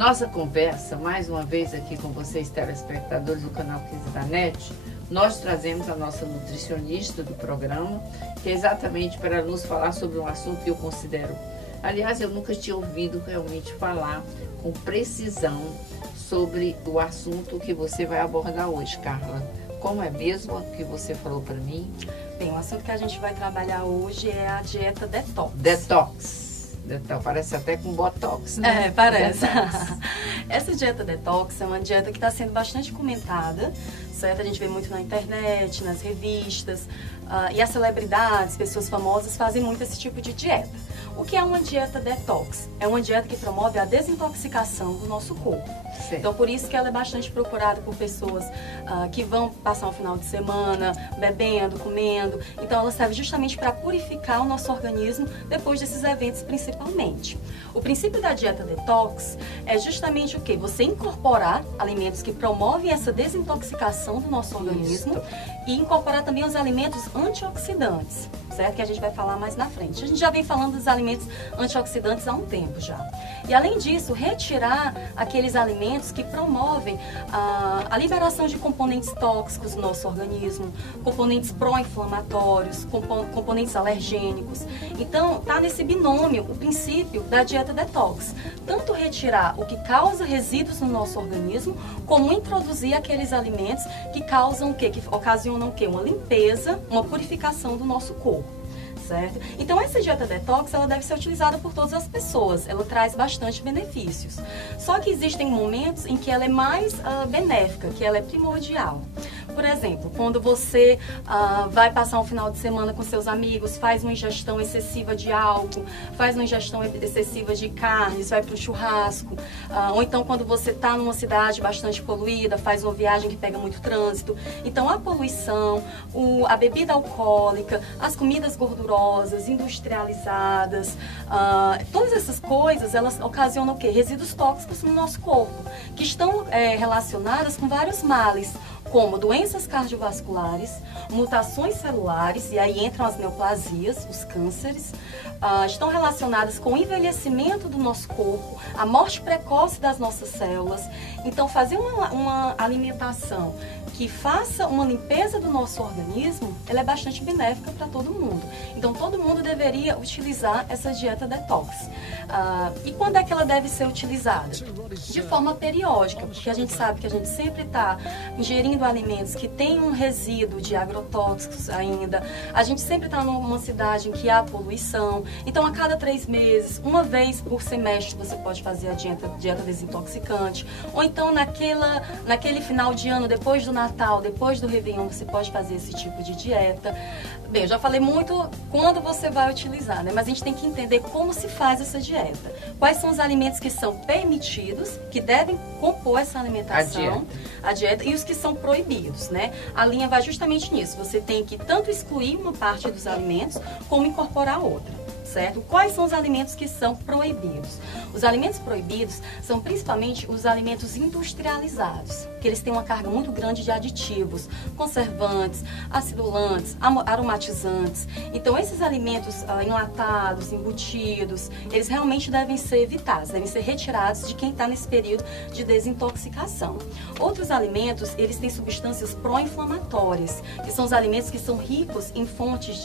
Nossa conversa, mais uma vez aqui com vocês, telespectadores do canal 15 da NET, nós trazemos a nossa nutricionista do programa, que é exatamente para nos falar sobre um assunto que eu considero... Aliás, eu nunca tinha ouvido realmente falar com precisão sobre o assunto que você vai abordar hoje, Carla. Como é mesmo que você falou para mim? Bem, o assunto que a gente vai trabalhar hoje é a dieta detox. Detox. Parece até com botox, né? É, parece. Essa dieta detox é uma dieta que está sendo bastante comentada, certo? A gente vê muito na internet, nas revistas, e as celebridades, pessoas famosas fazem muito esse tipo de dieta. O que é uma dieta detox? É uma dieta que promove a desintoxicação do nosso corpo. Certo. Então, por isso que ela é bastante procurada por pessoas que vão passar um final de semana bebendo, comendo. Então, ela serve justamente para purificar o nosso organismo depois desses eventos, principalmente. O princípio da dieta detox é justamente o quê? Você incorporar alimentos que promovem essa desintoxicação do nosso organismo e incorporar também os alimentos antioxidantes, certo? Que a gente vai falar mais na frente. A gente já vem falando dos alimentos antioxidantes há um tempo já. E além disso, retirar aqueles alimentos que promovem a liberação de componentes tóxicos do nosso organismo, componentes pró-inflamatórios, componentes alergênicos. Então, tá nesse binômio o princípio da dieta detox. Tanto retirar o que causa resíduos no nosso organismo, como introduzir aqueles alimentos que causam o quê? Que ocasionam o quê? Uma limpeza, uma purificação do nosso corpo. Certo? Então, essa dieta detox, ela deve ser utilizada por todas as pessoas. Ela traz bastante benefícios. Só que existem momentos em que ela é mais benéfica, que ela é primordial. Por exemplo, quando você vai passar um final de semana com seus amigos, faz uma ingestão excessiva de álcool, faz uma ingestão excessiva de carnes, vai para o churrasco, ou então quando você está numa cidade bastante poluída, faz uma viagem que pega muito trânsito. Então, a poluição, a bebida alcoólica, as comidas gordurosas, industrializadas, todas essas coisas, elas ocasionam o quê? Resíduos tóxicos no nosso corpo, que estão relacionadas com vários males, como doenças cardiovasculares, mutações celulares, e aí entram as neoplasias, os cânceres, estão relacionadas com o envelhecimento do nosso corpo, a morte precoce das nossas células. Então, fazer uma alimentação que faça uma limpeza do nosso organismo, ela é bastante benéfica para todo mundo. Então, todo mundo deveria utilizar essa dieta detox. E quando é que ela deve ser utilizada? De forma periódica, porque a gente sabe que a gente sempre está ingerindo alimentos que têm um resíduo de agrotóxicos ainda. A gente sempre está numa cidade em que há poluição. Então, a cada 3 meses, uma vez por semestre, você pode fazer a dieta desintoxicante. Ou então, naquele final de ano, depois do Natal, depois do Réveillon, você pode fazer esse tipo de dieta. Bem, eu já falei muito quando você vai utilizar, né? Mas a gente tem que entender como se faz essa dieta. Quais são os alimentos que são permitidos, que devem compor essa alimentação, a dieta, e os que são proibidos, né? A linha vai justamente nisso. Você tem que tanto excluir uma parte dos alimentos, como incorporar outra. Certo? Quais são os alimentos que são proibidos? Os alimentos proibidos são principalmente os alimentos industrializados, que eles têm uma carga muito grande de aditivos, conservantes, acidulantes, aromatizantes. Então, esses alimentos enlatados, embutidos, eles realmente devem ser evitados, devem ser retirados de quem está nesse período de desintoxicação. Outros alimentos, eles têm substâncias pró-inflamatórias, que são os alimentos que são ricos em fontes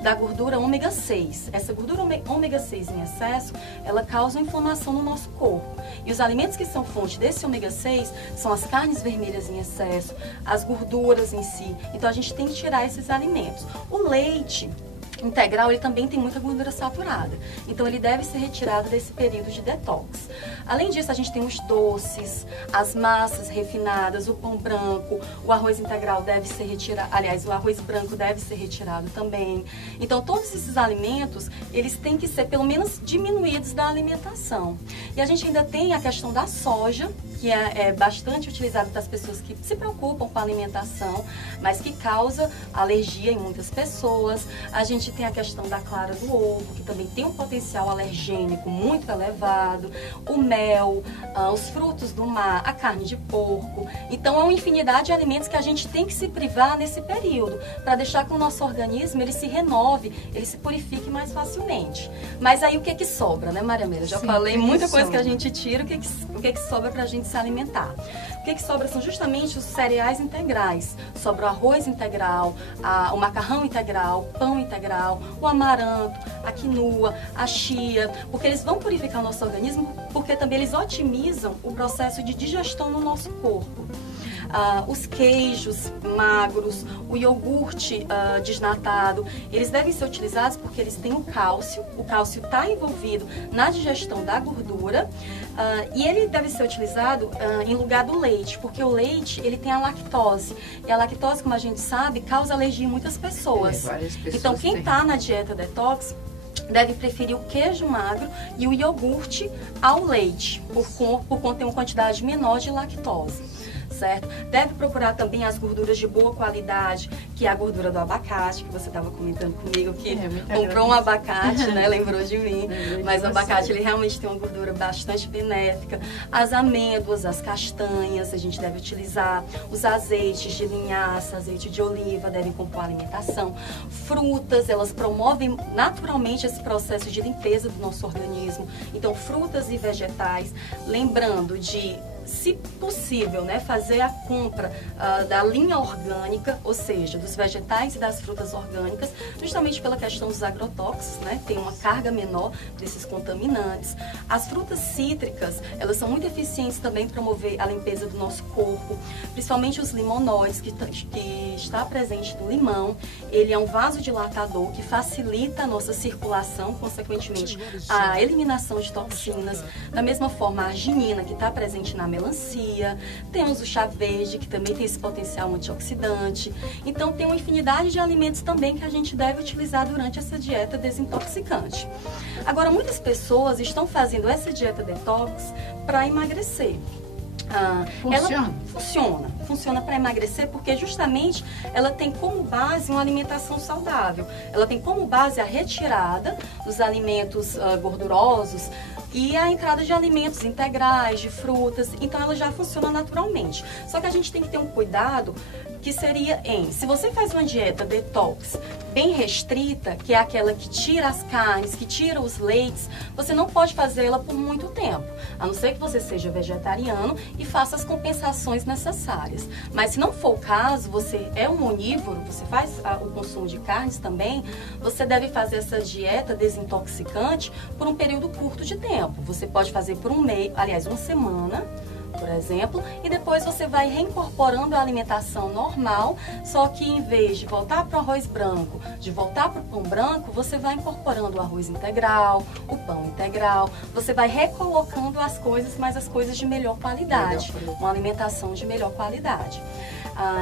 da gordura ômega 6. Essa gordura ômega 6 em excesso, ela causa inflamação no nosso corpo. E os alimentos que são fonte desse ômega 6 são as carnes vermelhas em excesso, as gorduras em si. Então, a gente tem que tirar esses alimentos. O leite integral, ele também tem muita gordura saturada. Então, ele deve ser retirado desse período de detox. Além disso, a gente tem os doces, as massas refinadas, o pão branco, o arroz integral deve ser retirado, aliás, o arroz branco deve ser retirado também. Então, todos esses alimentos, eles têm que ser, pelo menos, diminuídos da alimentação. E a gente ainda tem a questão da soja, que é bastante utilizado das pessoas que se preocupam com a alimentação, mas que causa alergia em muitas pessoas. A gente tem a questão da clara do ovo, que também tem um potencial alergênico muito elevado, o mel, os frutos do mar, a carne de porco. Então, é uma infinidade de alimentos que a gente tem que se privar nesse período, para deixar que o nosso organismo ele se renove, ele se purifique mais facilmente. Mas aí o que sobra, né, Maria Amélia? Já falei muita coisa que a gente tira, o que sobra para a gente se alimentar. O que sobra são justamente os cereais integrais. Sobra o arroz integral, o macarrão integral, o pão integral, o amaranto, a quinoa, a chia, porque eles vão purificar o nosso organismo, porque também eles otimizam o processo de digestão no nosso corpo. Os queijos magros, o iogurte desnatado, eles devem ser utilizados porque eles têm o cálcio está envolvido na digestão da gordura, e ele deve ser utilizado em lugar do leite, porque o leite ele tem a lactose, e a lactose, como a gente sabe, causa alergia em muitas pessoas. Então, quem está na dieta detox deve preferir o queijo magro e o iogurte ao leite, por conter uma quantidade menor de lactose. Certo? Deve procurar também as gorduras de boa qualidade, que é a gordura do abacate, que você estava comentando comigo, que comprou um abacate, né? Lembrou de mim. Mas o abacate, ele realmente tem uma gordura bastante benéfica. As amêndoas, as castanhas, a gente deve utilizar. Os azeites de linhaça, azeite de oliva, devem compor a alimentação. Frutas, elas promovem naturalmente esse processo de limpeza do nosso organismo. Então, frutas e vegetais, lembrando de, se possível, né, fazer a compra da linha orgânica, ou seja, dos vegetais e das frutas orgânicas, justamente pela questão dos agrotóxicos, né, tem uma carga menor desses contaminantes. As frutas cítricas, elas são muito eficientes também para promover a limpeza do nosso corpo, principalmente os limonóides, que está presente no limão. Ele é um vasodilatador que facilita a nossa circulação, consequentemente a eliminação de toxinas. Da mesma forma, a arginina, que está presente na melancia, temos o chá verde, que também tem esse potencial antioxidante. Então, tem uma infinidade de alimentos também que a gente deve utilizar durante essa dieta desintoxicante. Agora, muitas pessoas estão fazendo essa dieta detox para emagrecer. Funciona para emagrecer, porque justamente ela tem como base uma alimentação saudável. Ela tem como base a retirada dos alimentos gordurosos e a entrada de alimentos integrais, de frutas. Então ela já funciona naturalmente. Só que a gente tem que ter um cuidado, que seria se você faz uma dieta detox bem restrita, que é aquela que tira as carnes, que tira os leites, você não pode fazê-la por muito tempo, a não ser que você seja vegetariano e faça as compensações necessárias. Mas se não for o caso, você é um onívoro, você faz o consumo de carnes também, você deve fazer essa dieta desintoxicante por um período curto de tempo. Você pode fazer por um mês, aliás, uma semana, por exemplo, e depois você vai reincorporando a alimentação normal, só que em vez de voltar para o arroz branco, de voltar para o pão branco, você vai incorporando o arroz integral, o pão integral, você vai recolocando as coisas, mas as coisas de melhor qualidade, uma alimentação de melhor qualidade.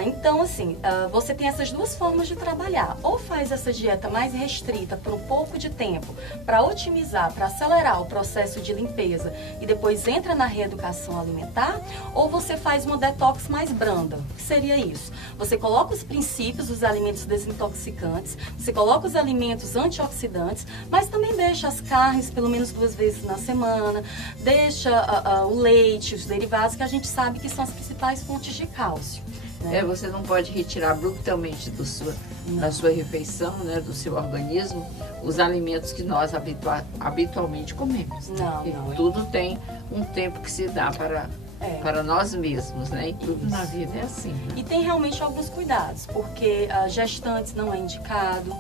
Então, assim, você tem essas duas formas de trabalhar. Ou faz essa dieta mais restrita por um pouco de tempo para otimizar, para acelerar o processo de limpeza e depois entra na reeducação alimentar, ou você faz uma detox mais branda. O que seria isso? Você coloca os princípios dos alimentos desintoxicantes, você coloca os alimentos antioxidantes, mas também deixa as carnes pelo menos 2 vezes na semana, deixa o leite, os derivados, que a gente sabe que são as principais fontes de cálcio. Você não pode retirar abruptamente da sua refeição, né, do seu organismo, os alimentos que nós habitualmente comemos. Não. Tudo tem um tempo que se dá para nós mesmos, né? E tudo na vida é assim. Né? E tem realmente alguns cuidados, porque gestantes não é indicado,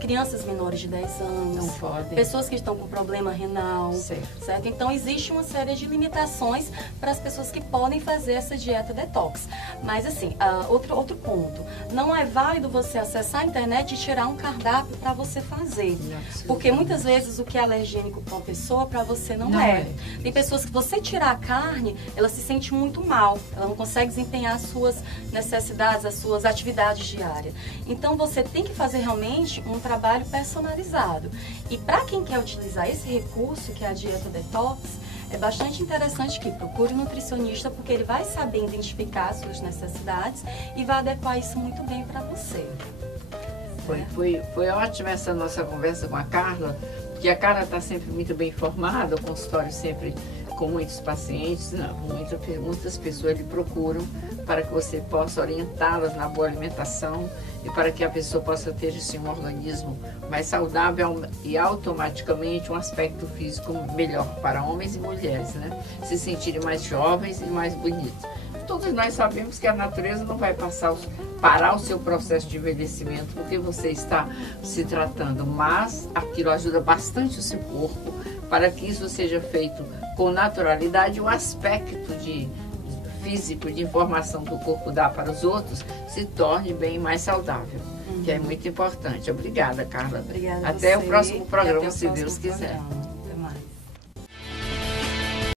crianças menores de 10 anos, não podem. Pessoas que estão com problema renal, certo? Então, existe uma série de limitações para as pessoas que podem fazer essa dieta detox. Mas, assim, outro ponto, não é válido você acessar a internet e tirar um cardápio para você fazer. Porque muitas vezes o que é alergênico para uma pessoa, para você não é. Tem pessoas que você tirar a carne, ela se sente muito mal, ela não consegue desempenhar as suas necessidades, as suas atividades diárias. Então, você tem que fazer realmente um trabalho personalizado. E para quem quer utilizar esse recurso, que é a dieta detox, é bastante interessante que procure um nutricionista, porque ele vai saber identificar as suas necessidades e vai adequar isso muito bem para você. Foi ótima essa nossa conversa com a Carla, que a Carla está sempre muito bem informada, o consultório sempre com muitos pacientes, muitas pessoas lhe procuram para que você possa orientá-las na boa alimentação e para que a pessoa possa ter assim, um organismo mais saudável e automaticamente um aspecto físico melhor para homens e mulheres, né? Se sentirem mais jovens e mais bonitos. Todos nós sabemos que a natureza não vai parar o seu processo de envelhecimento porque você está se tratando, mas aquilo ajuda bastante o seu corpo para que isso seja feito com naturalidade. O aspecto físico de informação que o corpo dá para os outros se torne bem mais saudável, que é muito importante. Obrigada, Carla. Obrigada até a o você, próximo programa, até o se próximo Deus quiser. programa.